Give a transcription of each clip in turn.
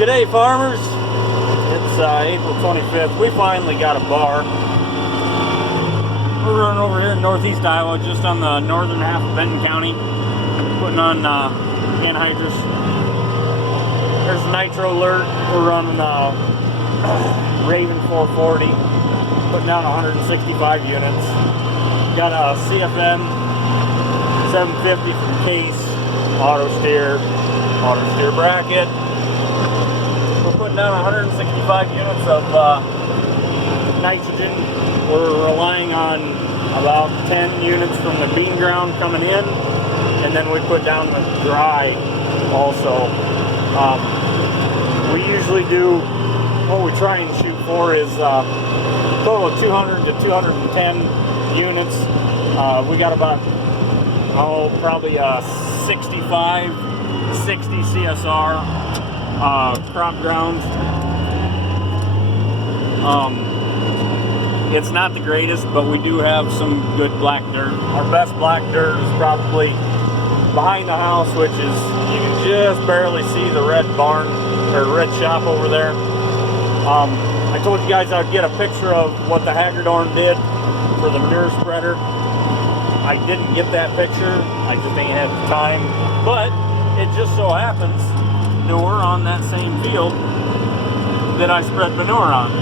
G'day farmers, it's April 25th. We finally got a bar. We're running over here in northeast Iowa, just on the northern half of Benton County, putting on Anhydrous. There's nitro alert. We're running Raven 440, putting down 165 units. Got a CFM 750 from Case, auto steer bracket. We're putting down 165 units of nitrogen. We're relying on about 10 units from the bean ground coming in, and then we put down the dry also. We usually do, what we try and shoot for is a total of 200 to 210 units. We got about, probably a 65, 60 CSR crop ground. It's not the greatest, but we do have some good black dirt. Our best black dirt is probably behind the house, which is, you can just barely see the red barn or red shop over there. I told you guys I'd get a picture of what the Hagridorn did for the manure spreader. I didn't get that picture, I just ain't had the time, but it just so happens that we're on that same field that I spread manure on.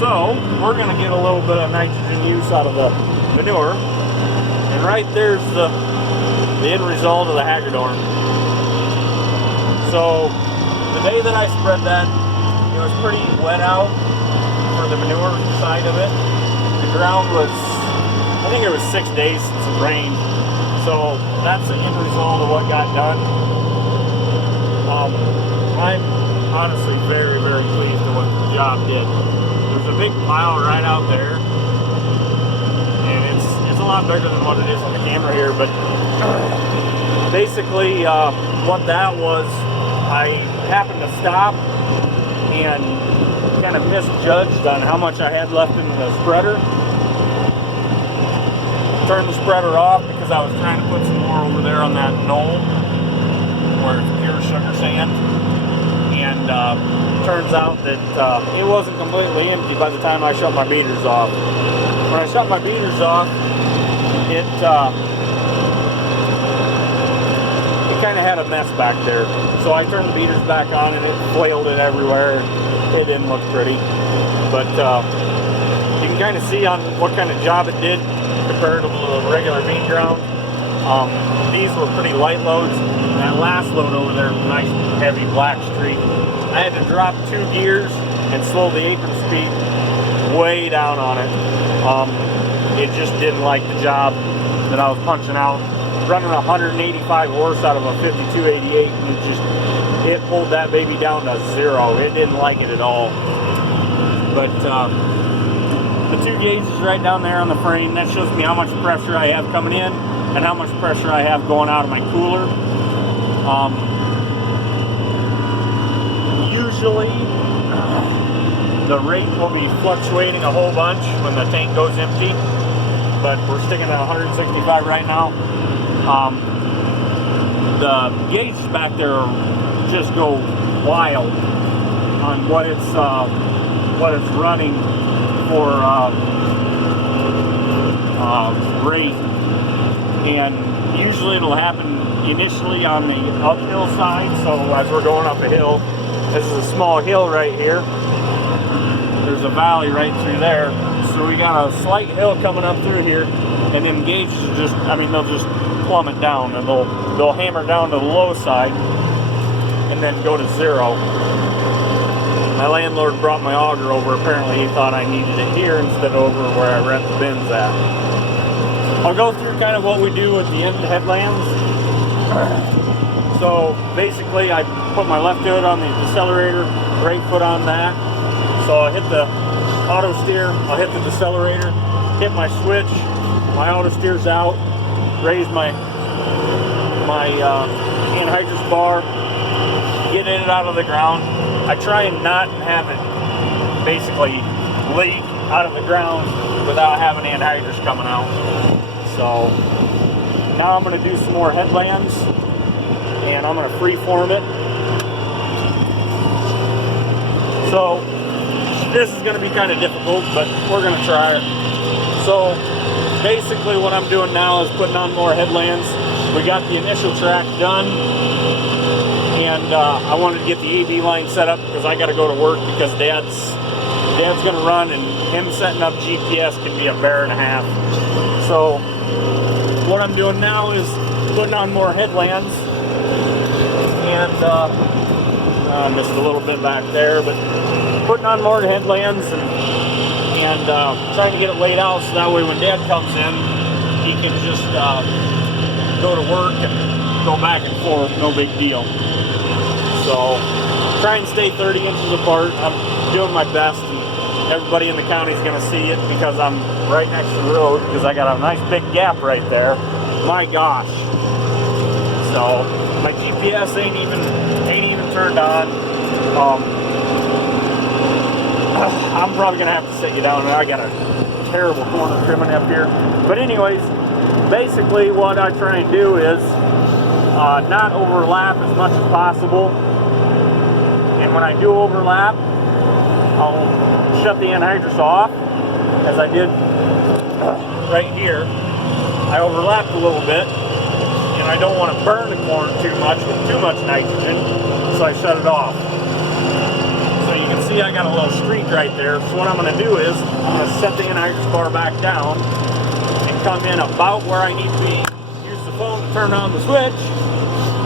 So we're going to get a little bit of nitrogen use out of the manure, and right there's the end result of the Hagridorn. So the day that I spread that, it was pretty wet out for the manure side of it. The ground was, I think it was 6 days since it rained, so that's the end result of what got done. I'm honestly very, very pleased with what the job did. There's a big pile right out there, and it's a lot bigger than what it is on the camera here, but basically what that was, I happened to stop and kind of misjudged on how much I had left in the spreader. Turned the spreader off because I was trying to put some more over there on that knoll where it's pure sugar sand, and turns out that it wasn't completely empty by the time I shut my beaters off. When I shut my beaters off, it kind of had a mess back there. So I turned the beaters back on and it flailed it everywhere. It didn't look pretty, but you can kind of see on what kind of job it did compared to the regular bean ground. These were pretty light loads. That last load over there, nice heavy black streak. I had to drop 2 gears and slow the apron speed way down on it. It just didn't like the job that I was punching out. Running 185 horse out of a 5288, and it pulled that baby down to 0. It didn't like it at all. But the 2 gauges right down there on the frame, that shows me how much pressure I have coming in and how much pressure I have going out of my cooler. Usually the rate will be fluctuating a whole bunch when the tank goes empty, but we're sticking at 165 right now. The gauges back there just go wild on what it's running for rate, and usually it'll happen initially on the uphill side. So as we're going up a hill, this is a small hill right here, there's a valley right through there, so we got a slight hill coming up through here, and then gauges just, they'll just plummet down, and they'll hammer down to the low side and then go to 0. My landlord brought my auger over. Apparently he thought I needed it here instead of over where I rent the bins at. I'll go through kind of what we do at the end headlands. So basically I put my left foot on the decelerator, right foot on that. So I hit the auto steer, I'll hit the decelerator, hit my switch, my auto steer's out, raise my anhydrous bar, get it out of the ground. I try and not have it basically leak out of the ground without having anhydrous coming out. So now I'm going to do some more headlands, and I'm going to freeform it. So this is going to be kind of difficult, but we're going to try it. So basically what I'm doing now is putting on more headlands. We got the initial track done, and I wanted to get the AB line set up because I got to go to work because Dad's going to run, and him setting up GPS can be a bear and a half. So what I'm doing now is putting on more headlands, and I missed a little bit back there, but putting on more headlands and trying to get it laid out so that way when Dad comes in, he can just go to work and go back and forth, no big deal. So try and stay 30 inches apart. I'm doing my best, and everybody in the county is going to see it because I'm right next to the road, because I got a nice big gap right there. My gosh. So my GPS ain't even turned on. I'm probably gonna have to sit you down, and I got a terrible corner trimming up here. But anyways, basically what I try and do is not overlap as much as possible. And when I do overlap, I'll shut the anhydrous off, as I did right here. I overlapped a little bit, and I don't want to burn the corn too much with too much nitrogen, so I shut it off. So you can see I got a little streak right there. So what I'm going to do is I'm going to set the anhydrous bar back down and come in about where I need to be. Use the phone to turn on the switch,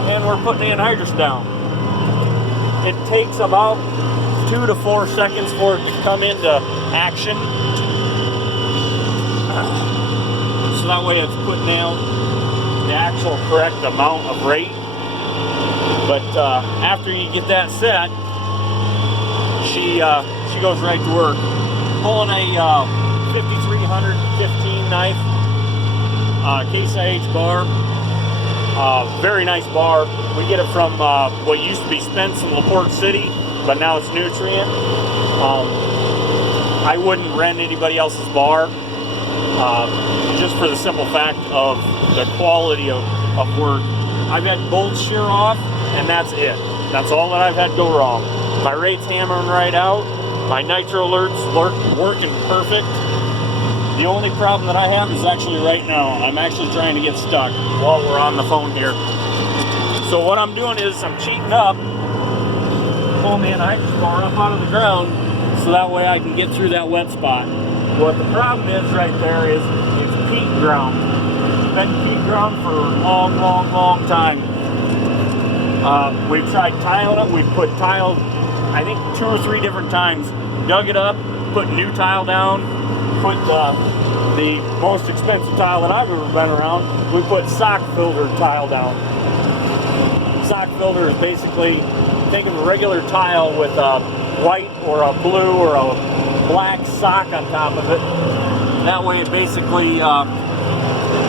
and we're putting the anhydrous down. It takes about 2 to 4 seconds for it to come into action. So that way it's putting out the actual correct amount of rate. But after you get that set, she goes right to work. Pulling a 5315 knife, Case IH bar. Very nice bar. We get it from what used to be Spence in LaPorte City, but now it's Nutrient. I wouldn't rent anybody else's bar, just for the simple fact of the quality of work. I've had bolts shear off, and that's it. That's all that I've had go wrong. My rate's hammering right out. My nitro alerts working perfect. The only problem that I have is actually right now. I'm actually trying to get stuck while we're on the phone here. So what I'm doing is I'm cheating up, pulling the anhydrous bar up out of the ground, so that way I can get through that wet spot. What the problem is right there is it's peat ground. It's been peat ground for a long, long, long time. We've tried tiling it. We've put tile, I think 2 or 3 different times. Dug it up, put new tile down, put the most expensive tile that I've ever been around. We put sock filter tile down. Sock filter is basically, think of a regular tile with a white or a blue or a black sock on top of it. That way it basically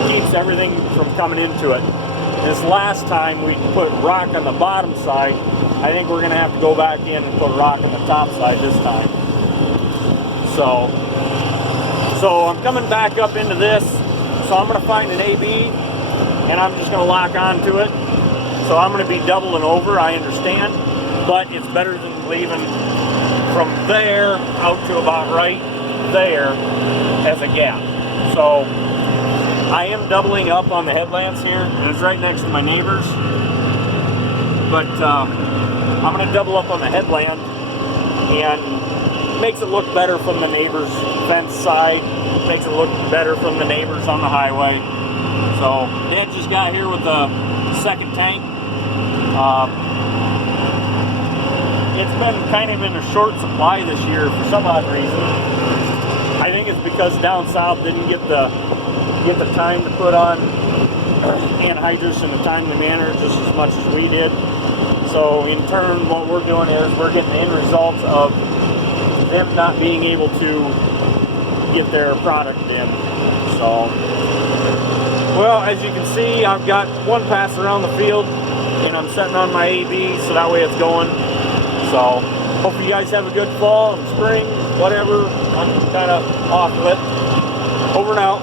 keeps everything from coming into it. This last time we put rock on the bottom side. I think we're going to have to go back in and put rock on the top side this time. So I'm coming back up into this. So I'm going to find an AB, and I'm just going to lock onto it. So I'm going to be doubling over, I understand, but it's better than leaving from there out to about right there as a gap. So I am doubling up on the headlands here, and it's right next to my neighbor's. But I'm going to double up on the headland, and makes it look better from the neighbor's fence side. Makes it look better from the neighbors on the highway. So Dad just got here with the second tank. It's been kind of in a short supply this year for some odd reason. I think it's because down south didn't get the time to put on anhydrous in a timely manner just as much as we did. So in turn, what we're doing is we're getting the end results of them not being able to get their product in. So, well, as you can see, I've got one pass around the field, and I'm setting on my AB so that way it's going. So hope you guys have a good fall and spring, whatever. I'm kind of off of it. Over and out.